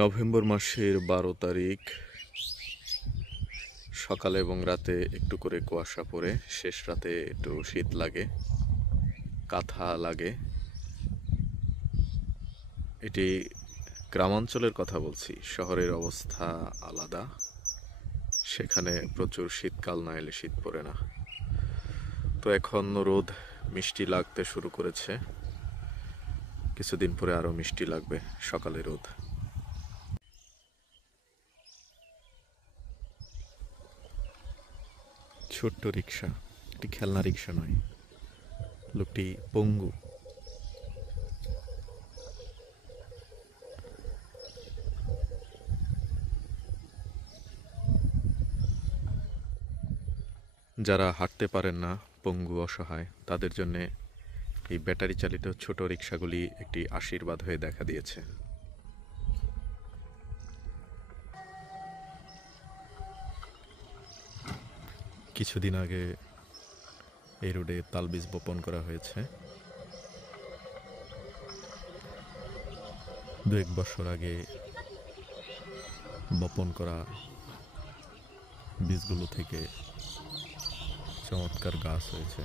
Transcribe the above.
November মাসের 12 তারিখ সকালে এবং রাতে একটু করে কুয়াশা পড়ে, শেষ রাতে একটু শীত লাগে, কাঁথা লাগে। এটি গ্রামাঞ্চলের কথা বলছি, শহরের অবস্থা আলাদা। সেখানে প্রচুর শীতকাল না এলে শীত পড়ে না। তো এখন রোদ মিষ্টি লাগতে শুরু করেছে, কিছুদিন পরে আরো মিষ্টি লাগবে সকালে রোদ। ছোট্ট রিক্সা, এটি খেলনা রিক্সা নয়, লোকটি পঙ্গু। যারা হাঁটতে পারেন না, পঙ্গু অসহায়, তাদের জন্য এই ব্যাটারি চালিত ছোট রিক্সাগুলি একটি আশীর্বাদ হয়ে দেখা দিয়েছে। কিছুদিন আগে এই রোডে তালবীজ বপন করা হয়েছে। 2-1 বছর আগে বপন করা বীজগুলো থেকে চমৎকার গাছ হয়েছে।